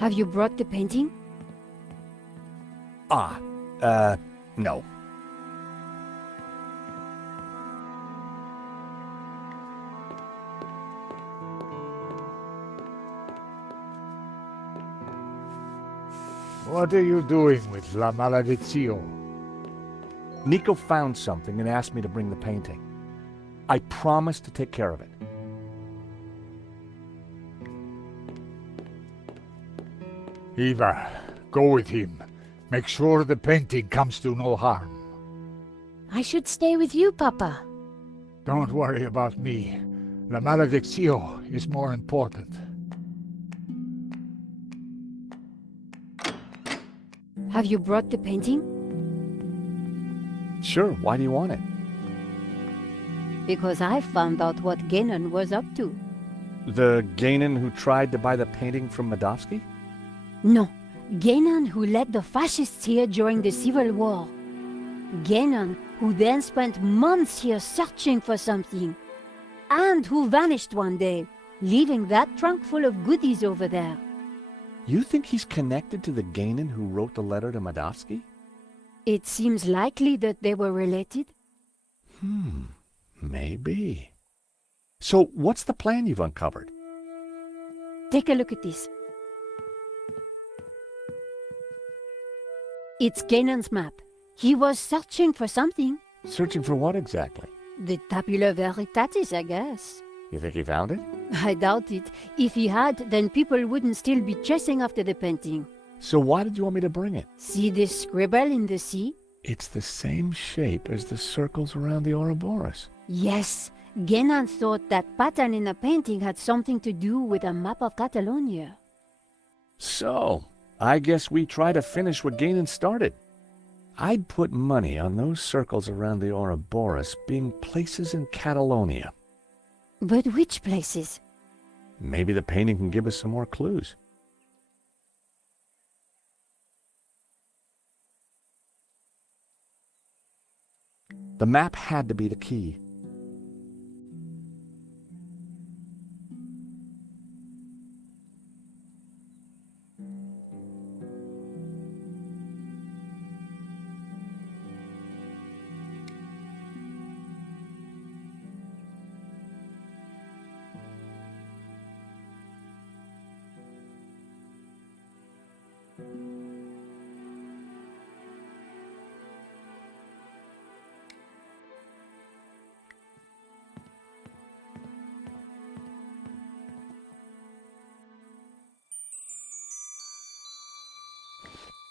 Have you brought the painting? No. What are you doing with La Maledizio? Nico found something and asked me to bring the painting. I promised to take care of it. Eva, go with him. Make sure the painting comes to no harm. I should stay with you, Papa. Don't worry about me. La Maledizio is more important. Have you brought the painting? Sure, why do you want it? Because I found out what Genon was up to. The Gainan who tried to buy the painting from Medovsky? No, Genon who led the fascists here during the Civil War. Genon who then spent months here searching for something. And who vanished one day, leaving that trunk full of goodies over there. You think he's connected to the Gainan who wrote the letter to Medovsky? It seems likely that they were related. Maybe. So what's the plan you've uncovered? Take a look at this. It's Ganon's map. He was searching for something. Searching for what exactly? The Tabula Veritatis, I guess. You think he found it? I doubt it. If he had, then people wouldn't still be chasing after the painting. So why did you want me to bring it? See this scribble in the sea? It's the same shape as the circles around the Ouroboros. Yes. Genon thought that pattern in the painting had something to do with a map of Catalonia. So, I guess we try to finish what Gainan started. I'd put money on those circles around the Ouroboros being places in Catalonia. But which places? Maybe the painting can give us some more clues. The map had to be the key.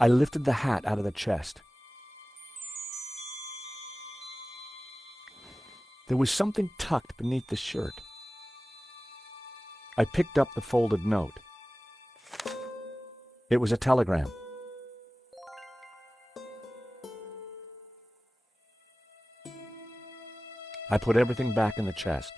I lifted the hat out of the chest. There was something tucked beneath the shirt. I picked up the folded note. It was a telegram. I put everything back in the chest.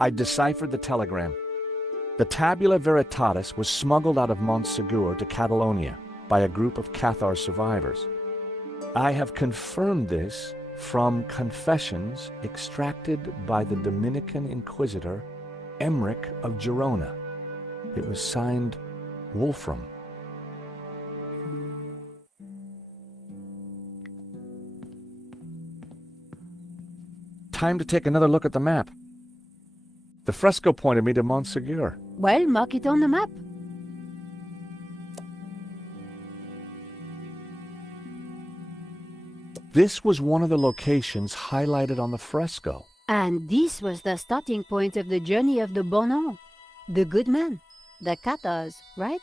I deciphered the telegram. The Tabula Veritatis was smuggled out of Montsegur to Catalonia by a group of Cathar survivors. I have confirmed this from confessions extracted by the Dominican Inquisitor Emmerich of Girona. It was signed Wolfram. Time to take another look at the map. The fresco pointed me to Montsegur. Well, mark it on the map. This was one of the locations highlighted on the fresco. And this was the starting point of the journey of the Bonan, the good men, the Cathars, right?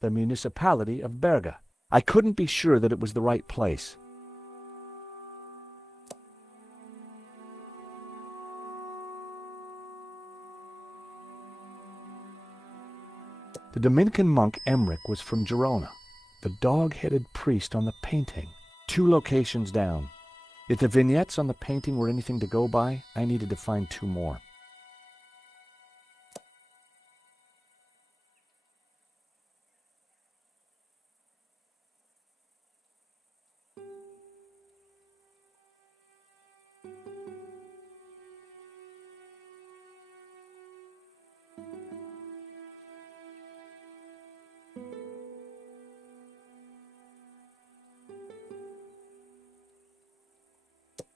The municipality of Berga. I couldn't be sure that it was the right place. The Dominican monk Emmerich was from Girona. The dog-headed priest on the painting. 2 locations down. If the vignettes on the painting were anything to go by, I needed to find 2 more.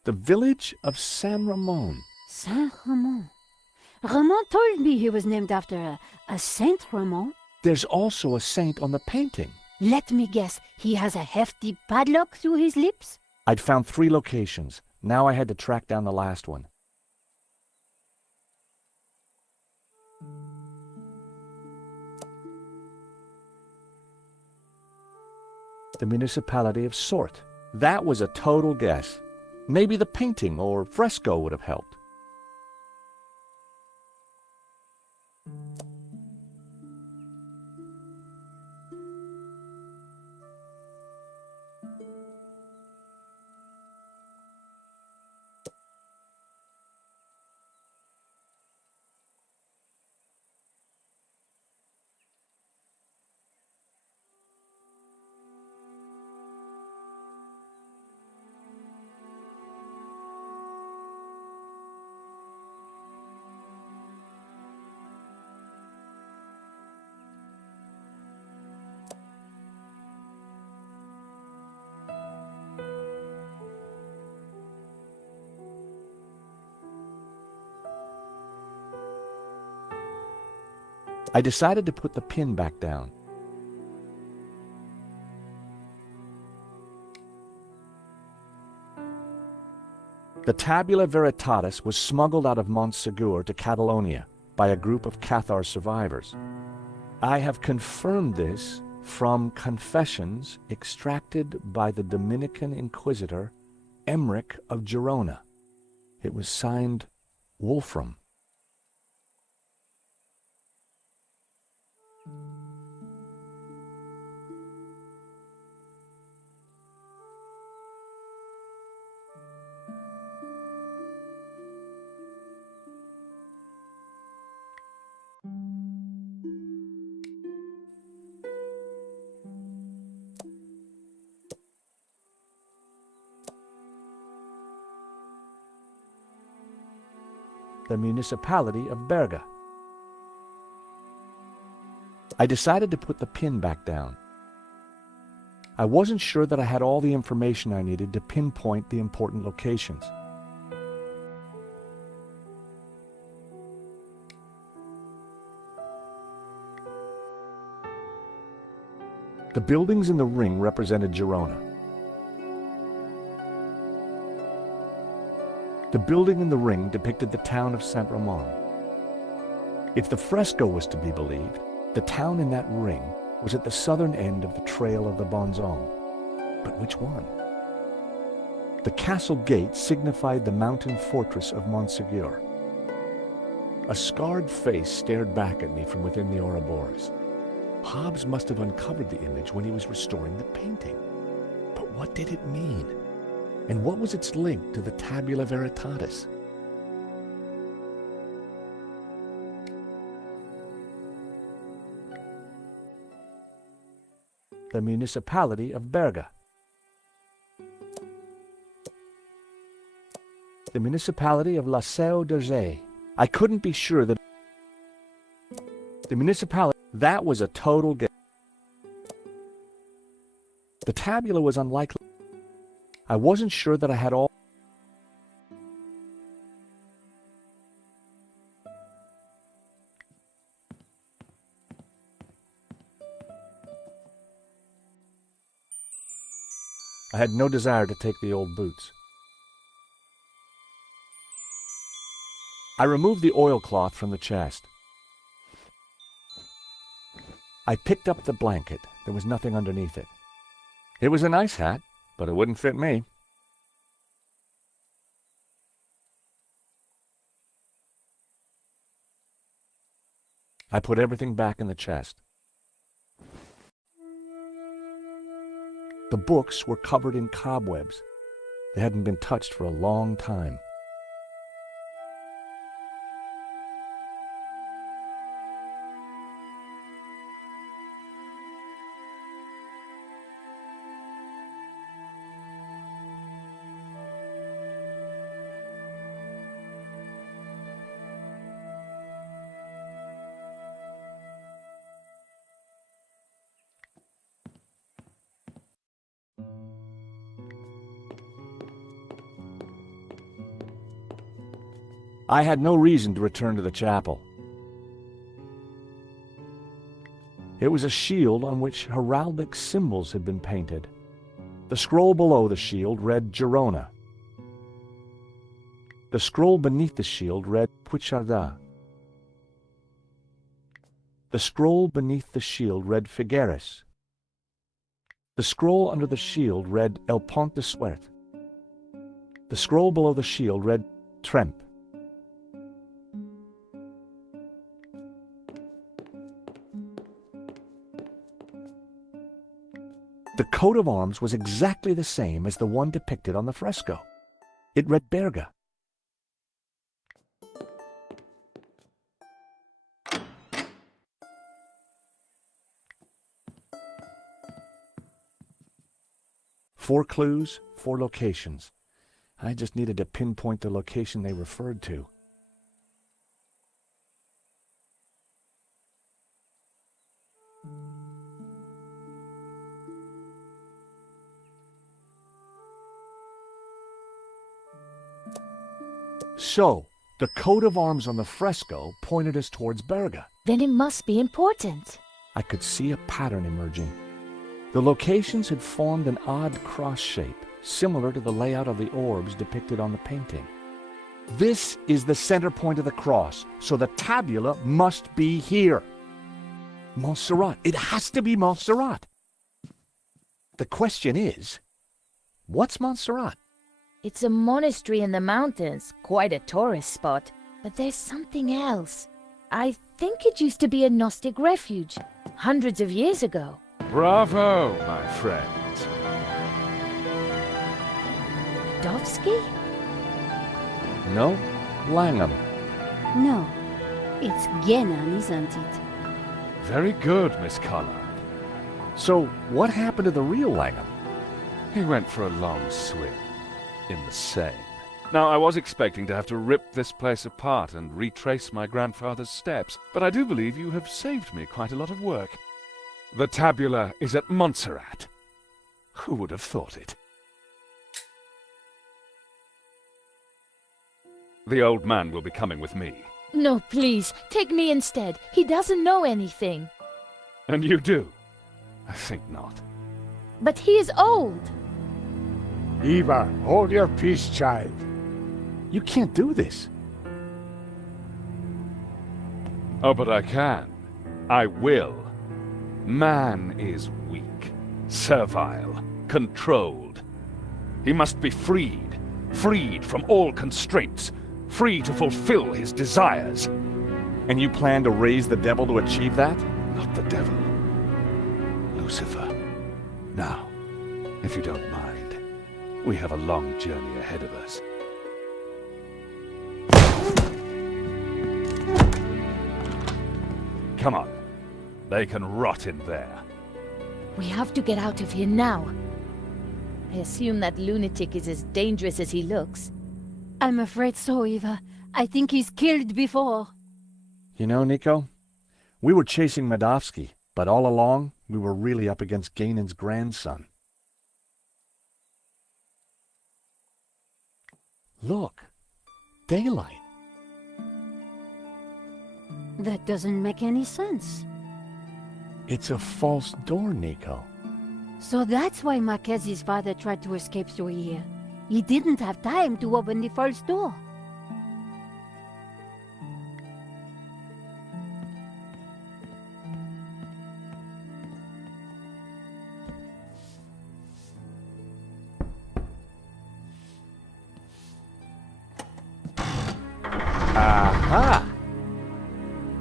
The village of San Ramon. Saint Ramon. Ramon told me he was named after a Saint Ramon. There's also a saint on the painting. Let me guess, he has a hefty padlock through his lips? I'd found 3 locations. Now I had to track down the last one. The municipality of Sort. That was a total guess. Maybe the painting or fresco would have helped. I decided to put the pin back down. The Tabula Veritatis was smuggled out of Montsegur to Catalonia by a group of Cathar survivors. I have confirmed this from confessions extracted by the Dominican Inquisitor Emmerich of Girona. It was signed Wolfram. The municipality of Berga. I decided to put the pin back down. I wasn't sure that I had all the information I needed to pinpoint the important locations. The buildings in the ring represented Girona. The building in the ring depicted the town of Saint Ramon. If the fresco was to be believed, the town in that ring was at the southern end of the Trail of the Bonzone. But which one? The castle gate signified the mountain fortress of Montsegur. A scarred face stared back at me from within the Ouroboros. Hobbes must have uncovered the image when he was restoring the painting. But what did it mean? And what was its link to the Tabula Veritatis? The municipality of Berga. The municipality of La Seu d'Urgell. I couldn't be sure that the municipality, that was a total guess. The tabula was unlikely. I wasn't sure that I had all. I had no desire to take the old boots. I removed the oilcloth from the chest. I picked up the blanket. There was nothing underneath it. It was a nice hat, but it wouldn't fit me. I put everything back in the chest. The books were covered in cobwebs. They hadn't been touched for a long time. I had no reason to return to the chapel. It was a shield on which heraldic symbols had been painted. The scroll below the shield read Girona. The scroll beneath the shield read Puigcerdà. The scroll beneath the shield read Figueres. The scroll under the shield read El Pont de Suert. The scroll below the shield read Tremp. The coat of arms was exactly the same as the one depicted on the fresco. It read Berga. Four clues, 4 locations. I just needed to pinpoint the location they referred to. So, the coat of arms on the fresco pointed us towards Berga. Then it must be important. I could see a pattern emerging. The locations had formed an odd cross shape, similar to the layout of the orbs depicted on the painting. This is the center point of the cross, so the tabula must be here. Montserrat. It has to be Montserrat. The question is, what's Montserrat? It's a monastery in the mountains, quite a tourist spot. But there's something else. I think it used to be a Gnostic refuge, hundreds of years ago. Bravo, my friend. Dovsky? No, Langham. No, it's Genan, isn't it? Very good, Miss Collard. So, what happened to the real Langham? He went for a long swim in the Seine. Now, I was expecting to have to rip this place apart and retrace my grandfather's steps, but I do believe you have saved me quite a lot of work. The tabula is at Montserrat. Who would have thought it? The old man will be coming with me. No, please, take me instead. He doesn't know anything. And you do? I think not. But he is old. Eva, hold your peace, child. You can't do this. Oh, but I can. I will. Man is weak, servile, controlled. He must be freed, freed from all constraints, free to fulfill his desires. And you plan to raise the devil to achieve that? Not the devil. Lucifer. Now, if you don't mind, we have a long journey ahead of us. Come on. They can rot in there. We have to get out of here now. I assume that lunatic is as dangerous as he looks. I'm afraid so, Eva. I think he's killed before. You know, Nico, we were chasing Medovsky, but all along, we were really up against Ganon's grandson. Look, daylight. That doesn't make any sense. It's a false door, Nico. So that's why Marquez's father tried to escape through here. He didn't have time to open the false door. Aha!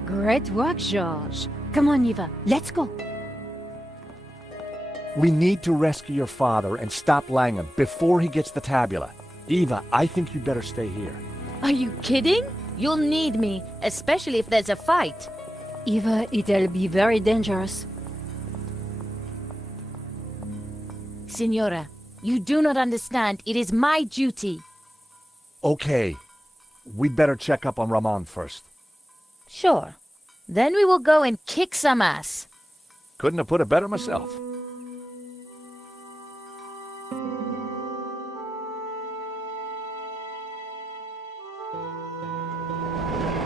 Great work, George. Come on, Eva, let's go. We need to rescue your father and stop Langham before he gets the tabula. Eva, I think you'd better stay here. Are you kidding? You'll need me, especially if there's a fight. Eva, it'll be very dangerous. Signora, you do not understand. It is my duty. Okay. We'd better check up on Ramon first. Sure. Then we will go and kick some ass. Couldn't have put it better myself.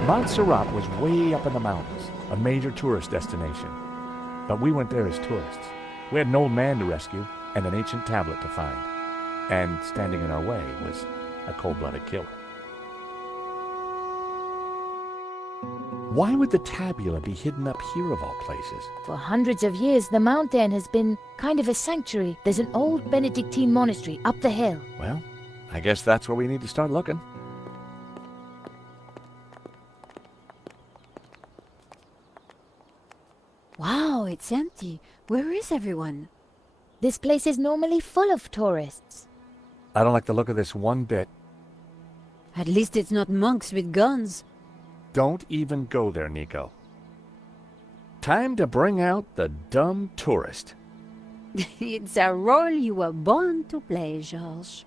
Montserrat was way up in the mountains, a major tourist destination. But we went there as tourists. We had an old man to rescue and an ancient tablet to find. And standing in our way was a cold-blooded killer. Why would the tabula be hidden up here of all places? For hundreds of years, the mountain has been kind of a sanctuary. There's an old Benedictine monastery up the hill. Well, I guess that's where we need to start looking. Wow, it's empty. Where is everyone? This place is normally full of tourists. I don't like the look of this one bit. At least it's not monks with guns. Don't even go there, Nico. Time to bring out the dumb tourist. It's a role you were born to play, George.